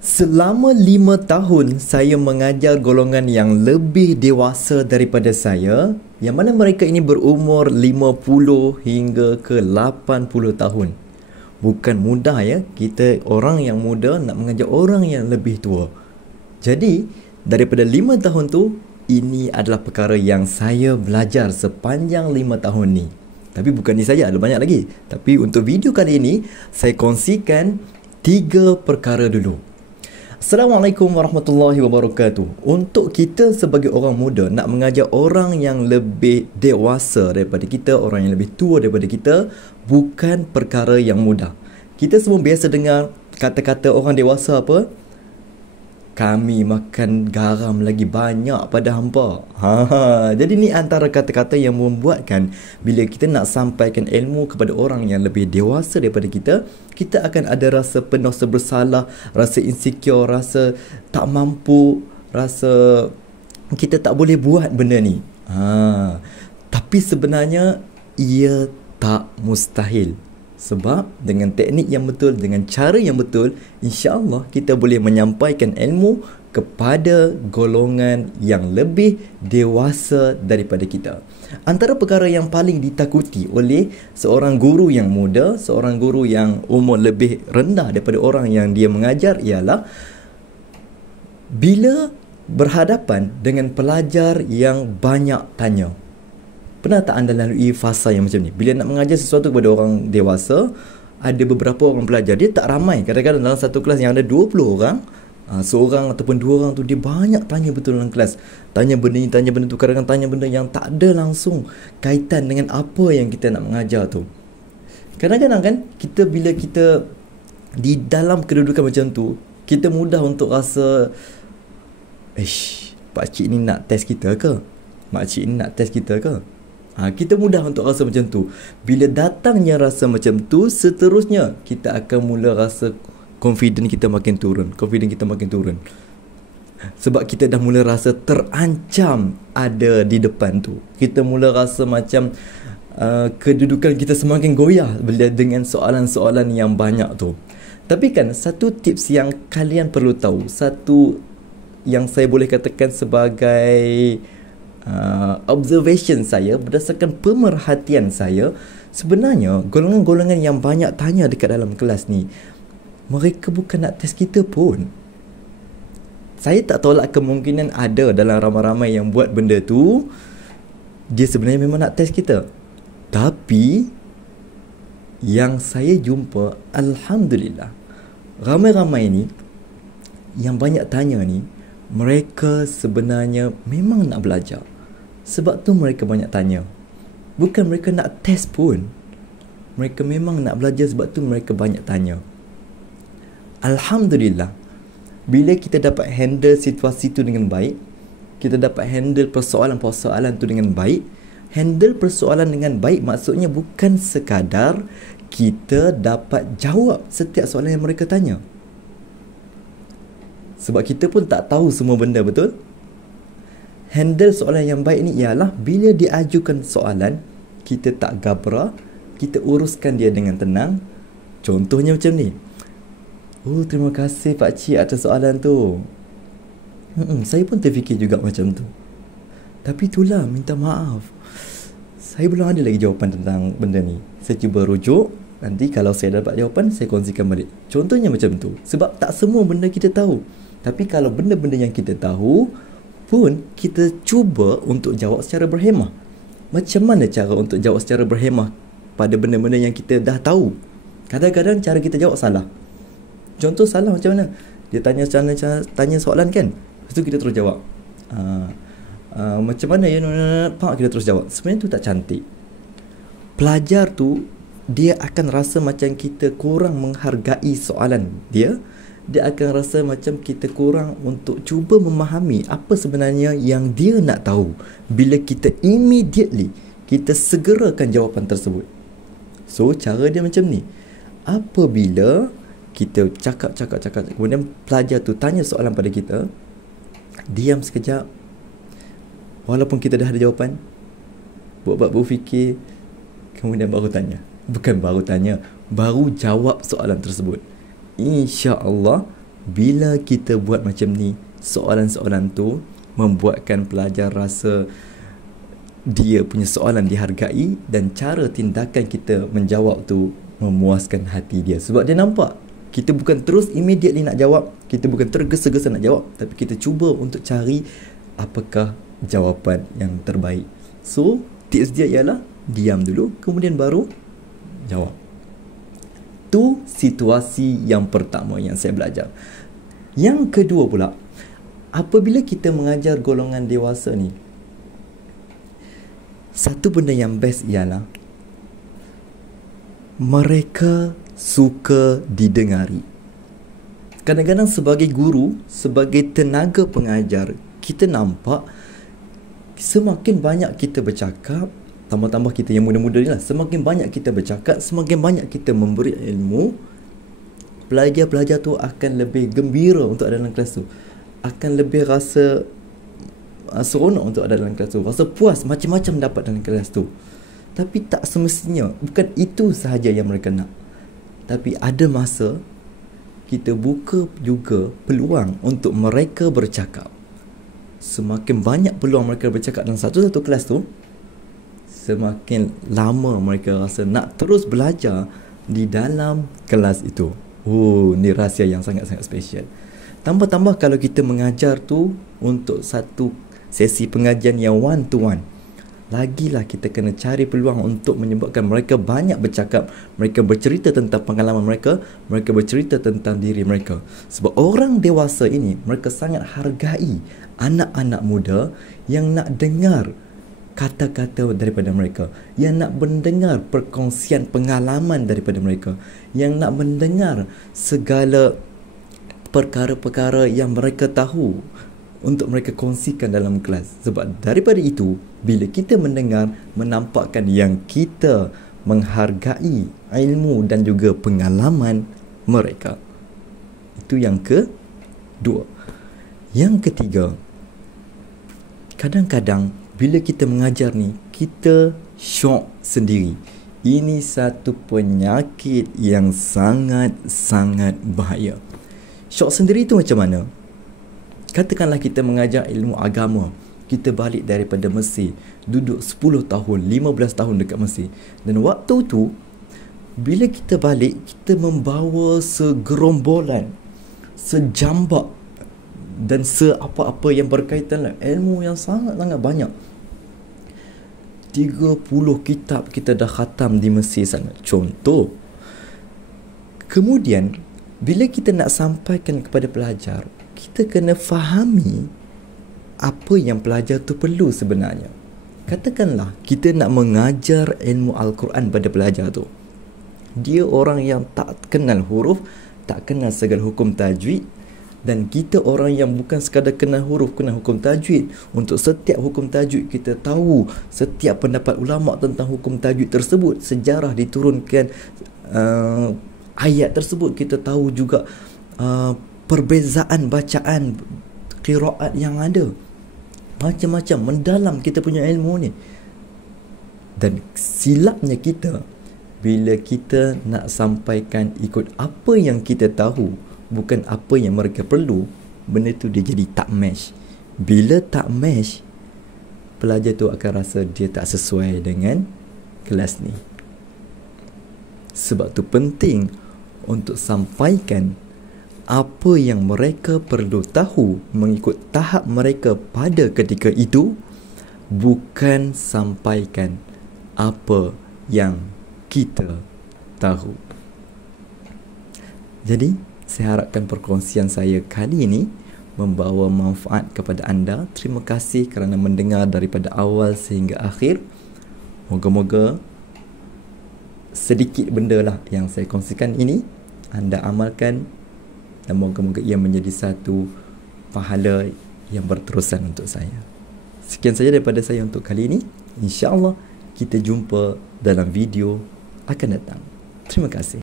Selama 5 tahun saya mengajar golongan yang lebih dewasa daripada saya, yang mana mereka ini berumur 50 hingga ke 80 tahun. Bukan mudah ya, kita orang yang muda nak mengajar orang yang lebih tua. Jadi, daripada 5 tahun tu, ini adalah perkara yang saya belajar sepanjang 5 tahun ni. Tapi bukan ni saja, ada banyak lagi. Tapi untuk video kali ini, saya kongsikan 3 perkara dulu. Assalamualaikum warahmatullahi wabarakatuh. Untuk kita sebagai orang muda nak mengajar orang yang lebih dewasa daripada kita, orang yang lebih tua daripada kita, bukan perkara yang mudah. Kita semua biasa dengar kata-kata orang dewasa apa? Kami makan garam lagi banyak pada hampa. Jadi ni antara kata-kata yang membuatkan bila kita nak sampaikan ilmu kepada orang yang lebih dewasa daripada kita, kita akan ada rasa penuh bersalah, rasa insecure, rasa tak mampu, rasa kita tak boleh buat benda ni. Tapi sebenarnya ia tak mustahil. Sebab dengan teknik yang betul, dengan cara yang betul, insya-Allah kita boleh menyampaikan ilmu kepada golongan yang lebih dewasa daripada kita. Antara perkara yang paling ditakuti oleh seorang guru yang muda, seorang guru yang umur lebih rendah daripada orang yang dia mengajar ialah bila berhadapan dengan pelajar yang banyak tanya. Pernah tak anda lalui fasa yang macam ni? Bila nak mengajar sesuatu kepada orang dewasa, ada beberapa orang pelajar, dia tak ramai. Kadang-kadang dalam satu kelas yang ada 20 orang, seorang ataupun 2 orang tu dia banyak tanya betul dalam kelas. Tanya benda ni, tanya benda tu, kadang-kadang tanya benda yang tak ada langsung kaitan dengan apa yang kita nak mengajar tu. Kadang-kadang kan, bila kita di dalam kedudukan macam tu, kita mudah untuk rasa, pakcik ni nak test kita ke? Makcik ni nak test kita ke? Kita mudah untuk rasa macam tu. Bila datangnya rasa macam tu, seterusnya kita akan mula rasa confident kita makin turun. Sebab kita dah mula rasa terancam ada di depan tu. Kita mula rasa macam kedudukan kita semakin goyah bila dengan soalan-soalan yang banyak tu. Tapi kan satu tips yang kalian perlu tahu, satu yang saya boleh katakan sebagai observation saya, berdasarkan pemerhatian saya, sebenarnya golongan-golongan yang banyak tanya dekat dalam kelas ni, mereka bukan nak test kita pun. Saya tak tolak kemungkinan ada dalam ramai-ramai yang buat benda tu, dia sebenarnya memang nak test kita. Tapi yang saya jumpa, alhamdulillah, ramai-ramai ni yang banyak tanya ni, mereka sebenarnya memang nak belajar. Sebab tu mereka banyak tanya. Bukan mereka nak test pun. Mereka memang nak belajar, sebab tu mereka banyak tanya. Alhamdulillah, bila kita dapat handle situasi tu dengan baik, kita dapat handle persoalan-persoalan tu dengan baik. Handle persoalan dengan baik maksudnya bukan sekadar kita dapat jawab setiap soalan yang mereka tanya. Sebab kita pun tak tahu semua benda, betul? Handle soalan yang baik ni ialah bila diajukan soalan, kita tak gabra, kita uruskan dia dengan tenang. Contohnya macam ni. Terima kasih pakcik atas soalan tu. Saya pun terfikir juga macam tu. Tapi itulah, minta maaf, saya belum ada lagi jawapan tentang benda ni. Saya cuba rujuk. Nanti kalau saya dapat jawapan, saya kongsikan balik. Contohnya macam tu. Sebab tak semua benda kita tahu. Tapi kalau benda-benda yang kita tahu pun, kita cuba untuk jawab secara berhemah. Macam mana cara untuk jawab secara berhemah pada benda-benda yang kita dah tahu? Kadang-kadang cara kita jawab salah. Contoh salah macam mana? Dia tanya soalan kan? Lepas tu kita terus jawab. Macam mana ya? Kita terus jawab. Sebenarnya tu tak cantik. Pelajar tu, dia akan rasa macam kita kurang menghargai soalan dia. Dia akan rasa macam kita kurang untuk cuba memahami apa sebenarnya yang dia nak tahu. Bila kita immediately, kita segerakan jawapan tersebut. So, cara dia macam ni. Apabila kita cakap, kemudian pelajar tu tanya soalan pada kita, diam sekejap. Walaupun kita dah ada jawapan, buat berfikir, kemudian baru tanya. Bukan baru tanya, baru jawab soalan tersebut. InsyaAllah Bila kita buat macam ni, soalan-soalan tu membuatkan pelajar rasa dia punya soalan dihargai dan cara tindakan kita menjawab tu memuaskan hati dia. Sebab dia nampak kita bukan terus immediately nak jawab, kita bukan tergesa-gesa nak jawab, tapi kita cuba untuk cari apakah jawapan yang terbaik. So, tips dia ialah diam dulu, kemudian baru jawab. Tu situasi yang pertama yang saya belajar. Yang kedua pula, apabila kita mengajar golongan dewasa ni, satu benda yang best ialah mereka suka didengari. Kadang-kadang sebagai guru, sebagai tenaga pengajar, kita nampak semakin banyak kita bercakap, tambah-tambah kita yang muda-muda ni lah, semakin banyak kita bercakap, semakin banyak kita memberi ilmu, pelajar-pelajar tu akan lebih gembira untuk ada dalam kelas tu, akan lebih rasa seronok untuk ada dalam kelas tu, rasa puas macam-macam dapat dalam kelas tu. Tapi tak semestinya, bukan itu sahaja yang mereka nak. Tapi ada masa kita buka juga peluang untuk mereka bercakap. Semakin banyak peluang mereka bercakap dalam satu-satu kelas tu, semakin lama mereka rasa nak terus belajar di dalam kelas itu. Oh, ni rahsia yang sangat-sangat special. Tambah-tambah kalau kita mengajar tu untuk satu sesi pengajian yang one to one, lagilah kita kena cari peluang untuk menyebabkan mereka banyak bercakap, mereka bercerita tentang pengalaman mereka, mereka bercerita tentang diri mereka. Sebab orang dewasa ini, mereka sangat hargai anak-anak muda yang nak dengar kata-kata daripada mereka, yang nak mendengar perkongsian pengalaman daripada mereka, yang nak mendengar segala perkara-perkara yang mereka tahu untuk mereka kongsikan dalam kelas. Sebab daripada itu, bila kita mendengar, menampakkan yang kita menghargai ilmu dan juga pengalaman mereka. Itu yang kedua. Yang ketiga, kadang-kadang bila kita mengajar ni, kita syok sendiri. Ini satu penyakit yang sangat-sangat bahaya. Syok sendiri tu macam mana? Katakanlah kita mengajar ilmu agama, kita balik daripada Mesir, duduk 10 tahun, 15 tahun dekat Mesir. Dan waktu tu, bila kita balik, kita membawa segerombolan, sejambak dan seapa-apa yang berkaitan dengan ilmu yang sangat-sangat banyak. 30 kitab kita dah khatam di Mesir sana, contoh. Kemudian, bila kita nak sampaikan kepada pelajar, kita kena fahami apa yang pelajar tu perlu sebenarnya. Katakanlah kita nak mengajar ilmu Al-Quran pada pelajar tu, dia orang yang tak kenal huruf, tak kenal segala hukum tajwid, dan kita orang yang bukan sekadar kenal huruf, kenal hukum tajwid. Untuk setiap hukum tajwid kita tahu setiap pendapat ulama tentang hukum tajwid tersebut, sejarah diturunkan ayat tersebut, kita tahu juga perbezaan bacaan qiraat yang ada, macam-macam, mendalam kita punya ilmu ni. Dan silapnya kita bila kita nak sampaikan ikut apa yang kita tahu, bukan apa yang mereka perlu, benda tu dia jadi tak match. Bila tak match, pelajar tu akan rasa dia tak sesuai dengan kelas ni. Sebab tu penting untuk sampaikan apa yang mereka perlu tahu mengikut tahap mereka pada ketika itu, bukan sampaikan apa yang kita tahu. Jadi, saya harapkan perkongsian saya kali ini membawa manfaat kepada anda. Terima kasih kerana mendengar daripada awal sehingga akhir. Moga-moga sedikit benda lah yang saya kongsikan ini anda amalkan, dan moga-moga ia menjadi satu pahala yang berterusan untuk saya. Sekian saja daripada saya untuk kali ini. InsyaAllah kita jumpa dalam video akan datang. Terima kasih.